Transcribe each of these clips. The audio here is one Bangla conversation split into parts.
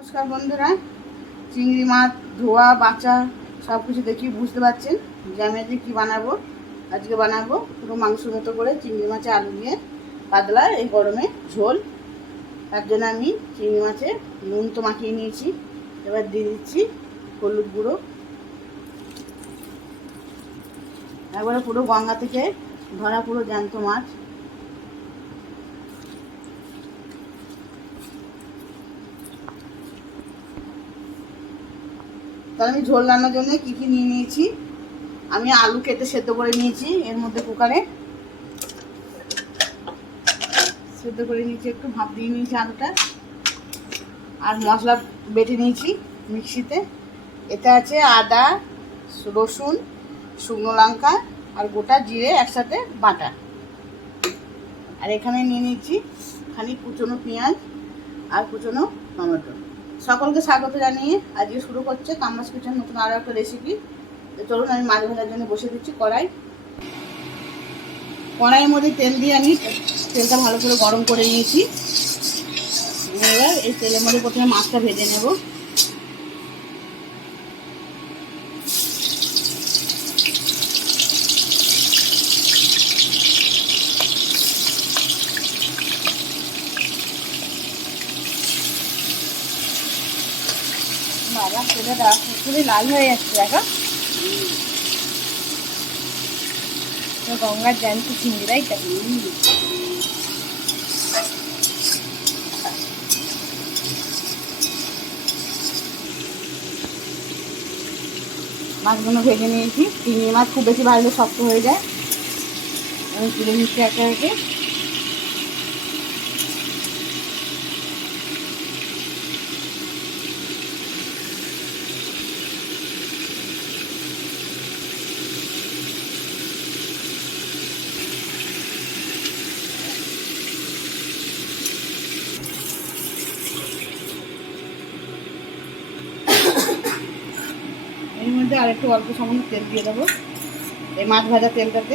নমস্কার বন্ধুরা, চিংড়ি মাছ ধোয়া বাঁচা সব কিছু দেখি বুঝতে পারছেন যে আমি আজকে কী বানাবো। আজকে বানাবো পুরো মাংসের মতো করে চিংড়ি মাছে আলু দিয়ে পাতলা এই গরমে ঝোল। তার জন্য আমি চিংড়ি মাছে নুন তো মাখিয়ে নিয়েছি, এবার দিয়ে দিচ্ছি হলুদ গুঁড়ো। একবারে পুরো গঙ্গা থেকে ধরা পুরো জ্যান্ত মাছ। তাহলে আমি ঝোল রান্নার জন্য কী কী নিয়ে নিয়েছি, আমি আলু কেটে সেদ্ধ করে নিয়েছি, এর মধ্যে কুকারে সেদ্ধ করে নিয়েছি, একটু ভাপ দিয়ে নিয়েছি আলুটা। আর মশলা বেটে নিয়েছি মিক্সিতে। এতে আছে আদা, রসুন, শুকনো লঙ্কা আর গোটা জিরে একসাথে বাটা। আর এখানে নিয়ে নিয়েছি খানিক কুচনো পেঁয়াজ আর কুচনো টমেটো। সকলকে স্বাগত জানিয়ে আজকে শুরু করছে কাম্মাস কিচেন নতুন আরও একটা রেসিপি। তো চলুন আমি মাছ ভাজার জন্য বসে দিচ্ছি কড়াইয়ের মধ্যে তেল দিয়ে আমি তেলটা ভালো করে গরম করে নিয়েছি। এবার এই তেলের মধ্যে প্রথমে মাছটা ভেজে নেব। বাবা তেলটা পুরো লাল হয়ে যাচ্ছে, দেখো গঙ্গার জ্যান্ত চিংড়ি, তাই তো? মাছগুলো ভেজে নিয়েছি। চিংড়ি মাছ খুব বেশি ভাজলে শক্ত হয়ে যায়। আমি তুলে নিচ্ছি একে একে। এর মধ্যে আরেকটু অল্প সামান্য তেল দিয়ে দেবো এই মাছ ভাজা তেলটাতে।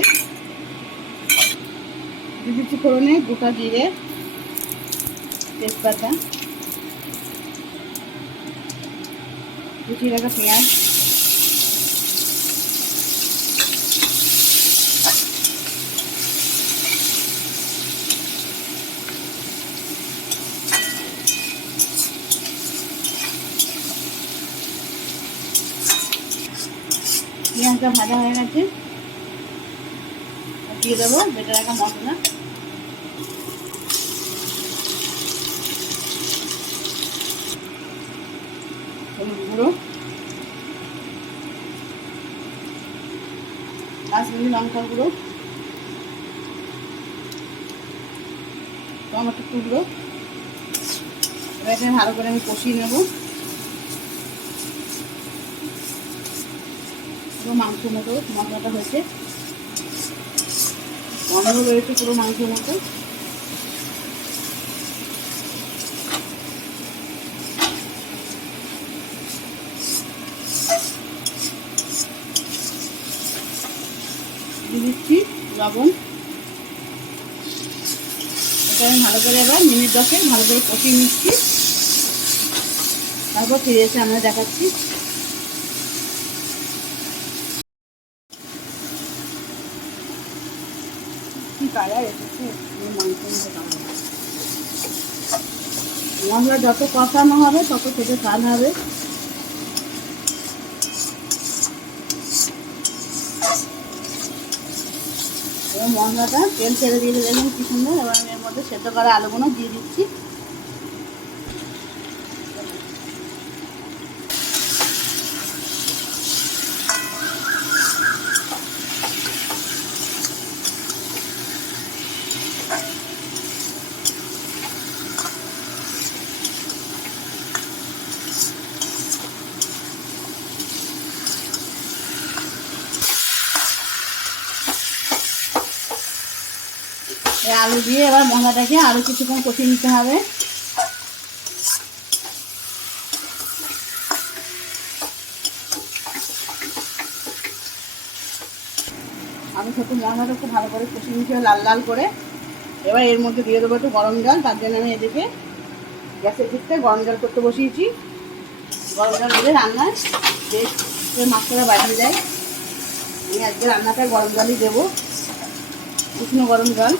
দিয়ে দিচ্ছি ফোড়নে গোটা জিরে, তেজপাতা, কুচিয়ে রাখা পেঁয়াজ, পেঁয়াজটা ভাজা হয়ে গেছে। দিয়ে দেবো বেটে রাখা মশলা। হলুদ গুঁড়ো, কাশ্মীরি লঙ্কা গুঁড়ো, টমেটো টুকরো। এবারে ভালো করে আমি কষিয়ে নেব। পুরো মাংসের মতো মশলাটা হয়েছে, গন্ধ বেরোচ্ছে পুরো মাংসের মতো। দিয়ে দিচ্ছি লবণ। এটা আমি ভালো করে এবার মিনিট 10 ভালো করে কষিয়ে নিচ্ছি। তারপর ফিরে এসে আমরা দেখাচ্ছি। কি কালার এসেছে মাংসের মধ্যে কালার। মশলা যত কষানো হবে তত খেতে স্বাদ হবে। এবার মশলাটা তেল ছেড়ে দিয়ে দেখুন কি সুন্দর। এবার আমি এর মধ্যে সেদ্ধ করা আলুগুলো দিয়ে দিচ্ছি। এই আলু দিয়ে এবার মশলাটাকে আরও কিছুক্ষণ কষিয়ে নিতে হবে। আমি সাথে মশলাটা খুব ভালো করে কষিয়ে নিতে লাল লাল করে। এবার এর মধ্যে দিয়ে দেবো একটু গরম জল। তার জন্য আমি এদিকে গ্যাসের দিকটা গরম জল করতে বসিয়েছি। গরম জল হলে রান্নায় বেশ মাছটা বাড়িয়ে যায়। আমি আজকে রান্নাটা গরম জলই দেবো, উষ্ণ গরম জল।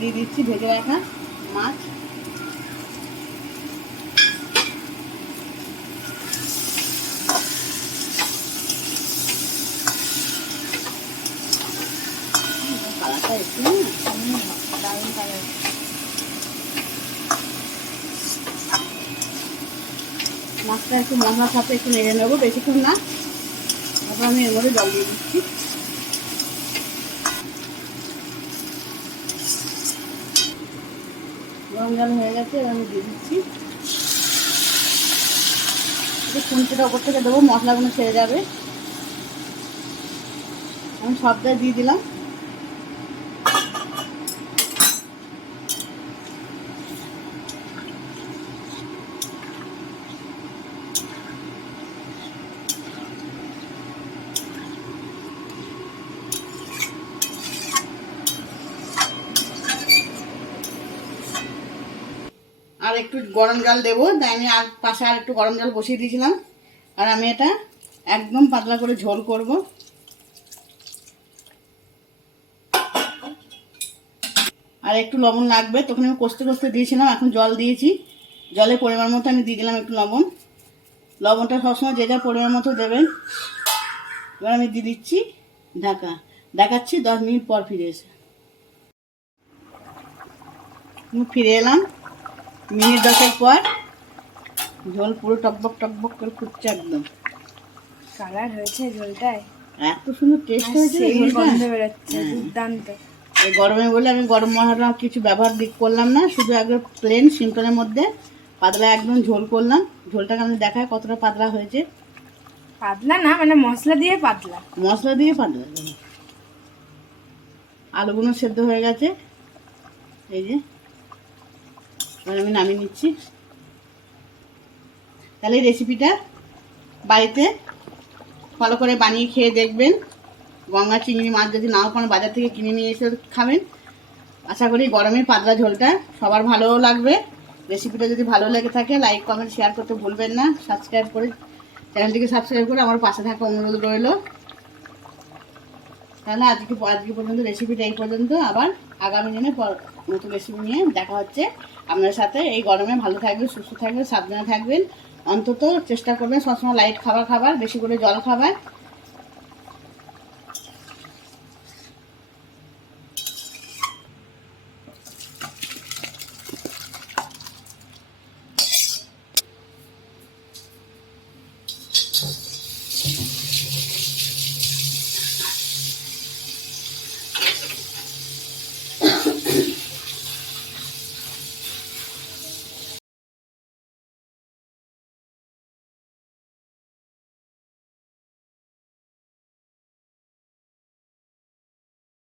দিয়ে দিচ্ছি ভেজে রাখা মাছ। কালারটা একটু দারুণ কালার। মাছটা একটু মশলার সাথে একটু নেড়ে নেবো, বেশিক্ষণ না। তারপর আমি এর মধ্যে জল দিয়ে দিচ্ছি। গরম জল হয়ে গেছে, এবার আমি দিয়ে দিচ্ছি। একটু খুন্তিটা ওপর থেকে দেবো, মশলাগুলো ছেড়ে যাবে। আমি সবটাই দিয়ে দিলাম। আর একটু গরম জল দেবো, তাই আমি আর পাশে আর একটু গরম জল বসিয়ে দিয়েছিলাম। আর আমি এটা একদম পাতলা করে ঝোল করব। আর একটু লবণ লাগবে, তখন আমি কষতে কষতে দিয়েছিলাম, এখন জল দিয়েছি। জলের পরিমাণ মতো আমি দিয়ে দিলাম একটু লবণ। লবণটা সবসময় যে যা পরিমাণ মতো দেবেন। এবার আমি দিয়ে দিচ্ছি ঢাকা। দেখাচ্ছি 10 মিনিট পর ফিরে এসে। আমি ফিরে এলাম মিনিট 10 পর। ঝোল পুরো টকবক টকবক করে ফুটছে, একদম কালার হয়েছে ঝোলটায়, এত সুন্দর টেস্ট হয়েছে। গন্ধ বেরোচ্ছে, দুর্দান্ত। এই গরমে বলে আমি গরম মশলা কিছু ব্যবহার করলাম না, শুধু একদম প্লেন সিম্পলের মধ্যে পাতলা একদম ঝোল করলাম। ঝোলটাকে আমি দেখাই কতটা পাতলা হয়েছে। পাতলা না, মানে মশলা দিয়ে পাতলা। মশলা দিয়ে পাতলা। আলুগুলো সেদ্ধ হয়ে গেছে, এই যে। এবার আমি নামিয়ে নিচ্ছি। তাহলে এই রেসিপিটা বাড়িতে ভালো করে বানিয়ে খেয়ে দেখবেন। গঙ্গা চিংড়ি মাছ যদি নাও পান, বাজার থেকে কিনে নিয়ে এসে খাবেন। আশা করি গরমের পাতলা ঝোলটা সবার ভালোও লাগবে। রেসিপিটা যদি ভালো লেগে থাকে লাইক কমেন্ট শেয়ার করতে ভুলবেন না। সাবস্ক্রাইব করে চ্যানেলটিকে সাবস্ক্রাইব করে আমার পাশে থাকা অনুরোধ রইল। তাহলে আজকে পর্যন্ত রেসিপিটা এই পর্যন্ত। আবার আগামী দিনে নতুন রেসিপি নিয়ে দেখা হচ্ছে আপনার সাথে। এই গরমে ভালো থাকবেন, সুস্থ থাকবেন, সাবধানে থাকবেন। অন্তত চেষ্টা করবেন সবসময় লাইট খাবার, বেশি করে জল খাবার।